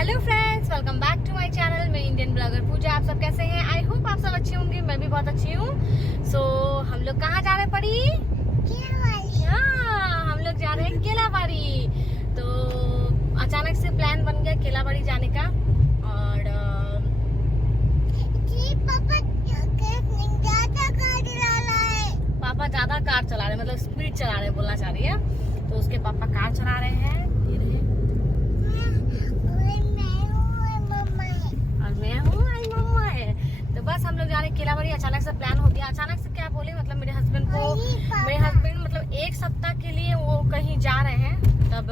Hello friends, welcome back to my channel. मैं Indian blogger Pooja. आप सब कैसे हैं? आई होप आप सब अच्छे होंगे। मैं भी बहुत अच्छी हूँ। सो हम लोग कहाँ जा रहे हैं परी? हाँ, हम लोग जा रहे हैं केलाबाड़ी। तो अचानक से प्लान बन गया केलाबाड़ी जाने का। और पापा ज्यादा कार चला रहे हैं, मतलब स्पीड चला रहे हैं बोलना चाह रही है। तो उसके पापा कार चला रहे हैं, ये रहे। और मैं हूँ, आई मम्मा है। तो बस हम लोग जा रहे हैं केलाबाड़ी। अचानक से प्लान हो गया। अचानक से क्या बोले, मतलब मेरे हस्बैंड मतलब एक सप्ताह के लिए वो कहीं जा रहे हैं। तब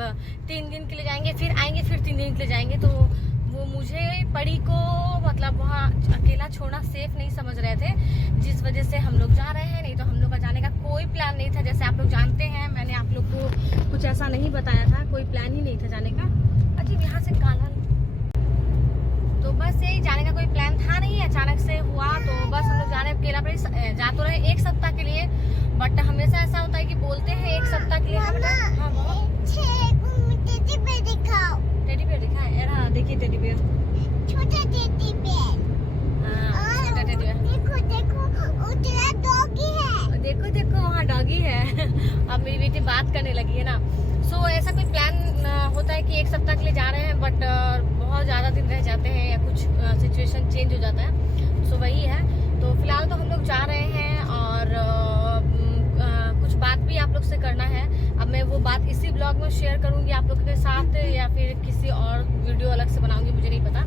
3 दिन के लिए जाएंगे, फिर आएंगे, फिर 3 दिन के लिए जाएंगे। तो वो मुझे परी को मतलब वहाँ अकेला छोड़ना सेफ नहीं समझ रहे थे, जिस वजह से हम लोग जा रहे हैं। नहीं तो हम लोग का जाने का कोई प्लान नहीं था। जैसे आप लोग जानते हैं, मैंने आप लोग को कुछ ऐसा नहीं बताया था, कोई प्लान ही नहीं था जाने का। अजीब यहाँ से काला। तो बस यही, जाने का कोई प्लान था नहीं, अचानक से हुआ। तो बस हम लोग जा रहे हैं केलाबाड़ी। जा तो रहे 1 सप्ताह के लिए, बट हमेशा ऐसा होता है कि बोलते हैं 1 सप्ताह के लिए। हाँ, टेडी बेयर दिखाए। हाँ, देखिए टेडी बेयर, छोटा टेडी बेयर। हाँ, छोटा टेडी बेयर। उधर डॉगी है। देखो देखो, वहाँ डॉगी है। अब मेरी बेटी बात करने लगी है ना। सो ऐसा कोई प्लान होता है कि 1 सप्ताह के लिए जा रहे हैं, बट बहुत ज़्यादा दिन रह जाते हैं या कुछ सिचुएशन चेंज हो जाता है। सो वही है। तो फिलहाल तो हम लोग जा रहे हैं और कुछ बात भी आप लोग से करना है। अब मैं वो बात इसी ब्लॉग में शेयर करूंगी आप लोग के साथ, या फिर किसी और वीडियो अलग से बनाऊंगी, मुझे नहीं पता।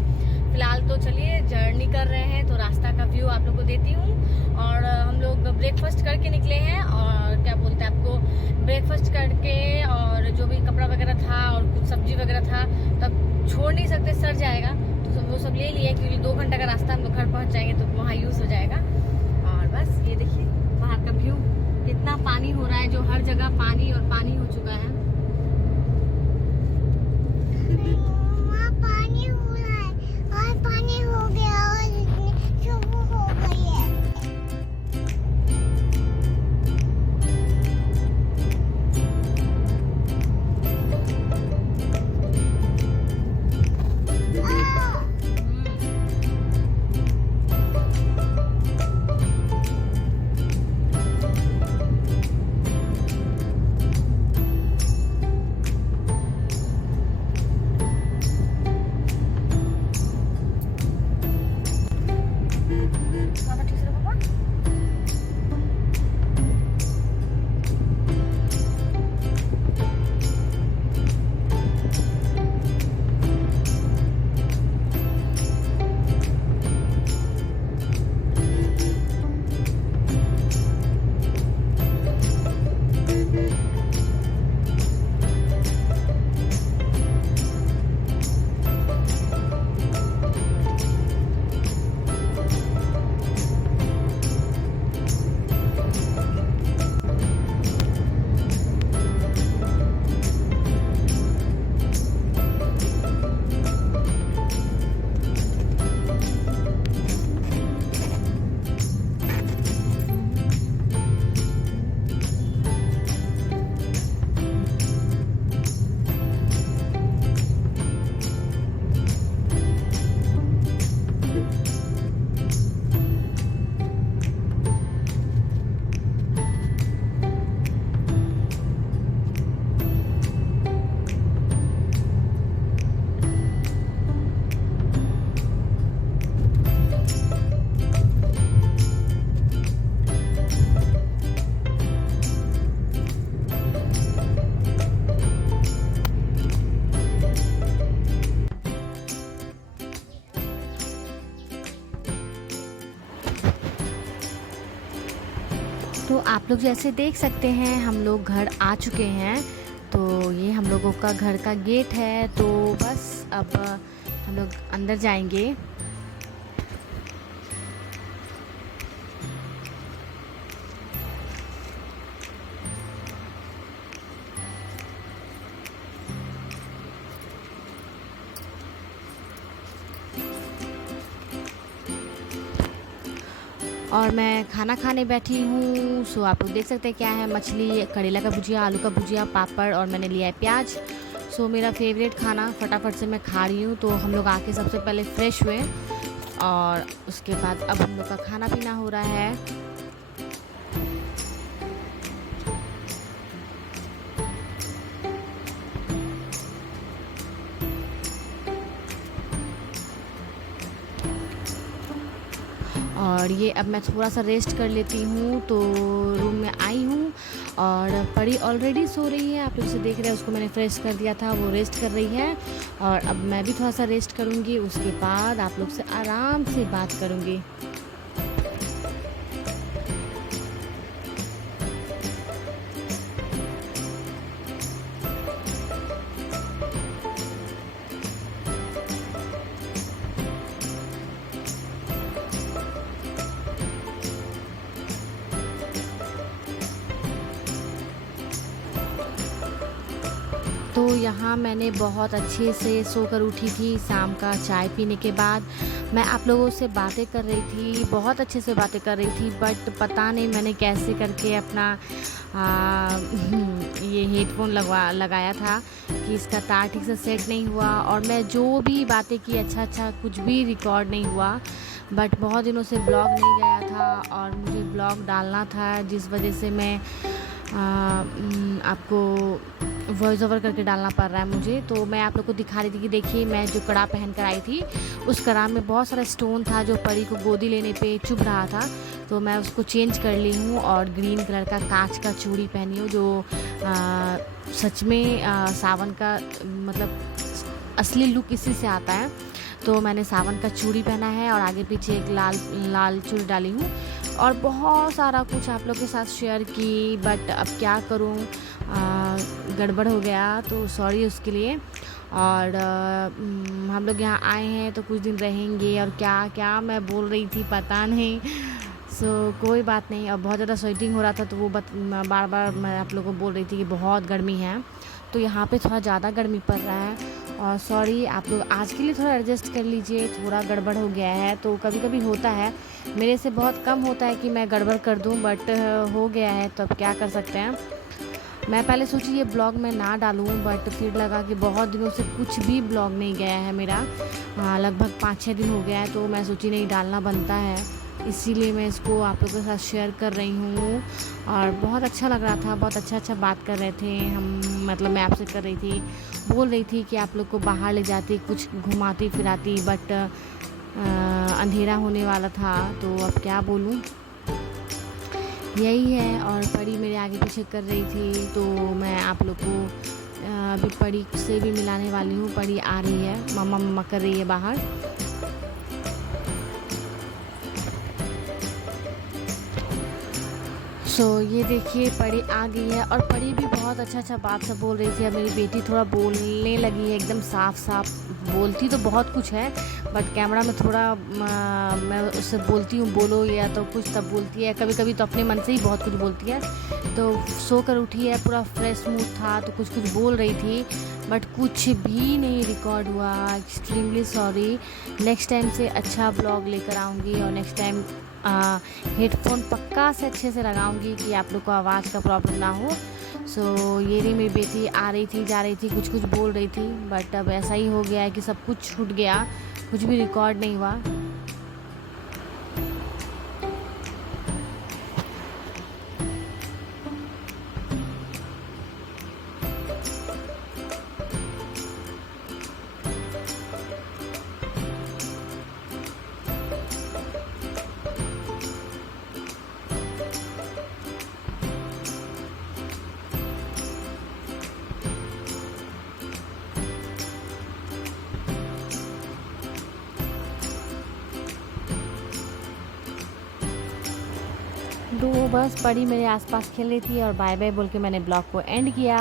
फिलहाल तो चलिए, जर्नी कर रहे हैं तो रास्ता का व्यू आप लोग को देती हूँ। और हम लोग ब्रेकफास्ट करके निकले हैं, और क्या बोलते हैं आपको, ब्रेकफास्ट करके और जो भी कपड़ा वगैरह था और कुछ सब्जी वगैरह था, तब छोड़ नहीं सकते, सड़ जाएगा। तो वो सब ले लिए, क्योंकि 2 घंटे का रास्ता, हम लोग घर पहुँच जाएंगे तो वहाँ यूज़ हो जाएगा। और बस ये देखिए बाहर का व्यू, कितना पानी हो रहा है, जो हर जगह पानी और पानी हो चुका है। वहाँ पानी हो रहा है और पानी हो गया और सुबह हो गई है। पापा ठीक से रहो, पापा। तो आप लोग जैसे देख सकते हैं, हम लोग घर आ चुके हैं। तो ये हम लोगों का घर का गेट है। तो बस अब हम लोग अंदर जाएंगे। और मैं खाना खाने बैठी हूँ। सो आप लोग देख सकते हैं क्या है, मछली, करेला का भुजिया, आलू का भुजिया, पापड़, और मैंने लिया है प्याज। सो मेरा फेवरेट खाना फटाफट से मैं खा रही हूँ। तो हम लोग आके सबसे पहले फ्रेश हुए और उसके बाद अब हम लोग का खाना पीना हो रहा है। और ये अब मैं थोड़ा सा रेस्ट कर लेती हूँ। तो रूम में आई हूँ और परी ऑलरेडी सो रही है, आप लोग उसे देख रहे हैं, उसको मैंने फ्रेश कर दिया था, वो रेस्ट कर रही है। और अब मैं भी थोड़ा सा रेस्ट करूँगी, उसके बाद आप लोग से आराम से बात करूँगी। तो यहाँ मैंने बहुत अच्छे से सोकर उठी थी शाम का चाय पीने के बाद। मैं आप लोगों से बातें कर रही थी, बहुत अच्छे से बातें कर रही थी, बट पता नहीं मैंने कैसे करके अपना ये हेडफोन लगाया था कि इसका तार ठीक से सेट नहीं हुआ और मैं जो भी बातें की अच्छा कुछ भी रिकॉर्ड नहीं हुआ। बट बहुत दिनों से ब्लॉग नहीं गया था और मुझे ब्लॉग डालना था, जिस वजह से मैं आपको वॉइस ओवर करके डालना पड़ रहा है मुझे। तो मैं आप लोग को दिखा रही थी कि देखिए मैं जो कड़ा पहन कर आई थी, उस कड़ा में बहुत सारा स्टोन था जो परी को गोदी लेने पे चुभ रहा था। तो मैं उसको चेंज कर ली हूँ और ग्रीन कलर का कांच का चूड़ी पहनी हूँ, जो सच में सावन का मतलब असली लुक इसी से आता है। तो मैंने सावन का चूड़ी पहना है और आगे पीछे एक लाल चूड़ी डाली हूँ और बहुत सारा कुछ आप लोग के साथ शेयर की। बट अब क्या करूँ, गड़बड़ हो गया तो सॉरी उसके लिए। और हम लोग यहाँ आए हैं तो कुछ दिन रहेंगे और क्या क्या मैं बोल रही थी पता नहीं। कोई बात नहीं। और बहुत ज़्यादा स्वेटिंग हो रहा था तो वो बार बार मैं आप लोगों को बोल रही थी कि बहुत गर्मी है, तो यहाँ पे थोड़ा ज़्यादा गर्मी पड़ रहा है। और सॉरी आप लोग आज के लिए थोड़ा एडजस्ट कर लीजिए, थोड़ा गड़बड़ हो गया है तो कभी कभी होता है, मेरे से बहुत कम होता है कि मैं गड़बड़ कर दूं, बट हो गया है तो अब क्या कर सकते हैं। मैं पहले सोची ये ब्लॉग मैं ना डालूं, बट फिर लगा कि बहुत दिनों से कुछ भी ब्लॉग नहीं गया है मेरा, लगभग 5-6 दिन हो गया है, तो मैं सोची नहीं डालना बनता है, इसीलिए मैं इसको आप लोगों के साथ शेयर कर रही हूँ। और बहुत अच्छा लग रहा था, बहुत अच्छा बात कर रहे थे हम, मतलब मैं आपसे कर रही थी, बोल रही थी कि आप लोग को बाहर ले जाती, कुछ घुमाती फिराती, बट अंधेरा होने वाला था तो अब क्या बोलूँ, यही है। और परी मेरे आगे पीछे कर रही थी तो मैं आप लोग को अभी परी से भी मिलाने वाली हूँ। परी आ रही है, मम्मा कर रही है बाहर। ये देखिए परी आ गई है और परी भी बहुत अच्छा बात सब बोल रही थी। अब मेरी बेटी थोड़ा बोलने लगी है, एकदम साफ बोलती तो बहुत कुछ है, बट कैमरा में थोड़ा मैं उससे बोलती हूँ बोलो या तो कुछ तब बोलती है, कभी कभी तो अपने मन से ही बहुत कुछ बोलती है। तो सो कर उठी है, पूरा फ्रेश मूड था तो कुछ बोल रही थी, बट कुछ भी नहीं रिकॉर्ड हुआ। एक्सट्रीमली सॉरी, नेक्स्ट टाइम से अच्छा ब्लॉग लेकर आऊँगी और नेक्स्ट टाइम हेडफोन पक्का से अच्छे से लगाऊंगी कि आप लोग को आवाज़ का प्रॉब्लम ना हो। ये रही मेरी बेटी, आ रही थी जा रही थी, कुछ बोल रही थी, बट अब ऐसा ही हो गया है कि सब कुछ छूट गया, कुछ भी रिकॉर्ड नहीं हुआ। तो बस परी मेरे आसपास खेल रही थी और बाय बाय बोल के मैंने ब्लॉग को एंड किया।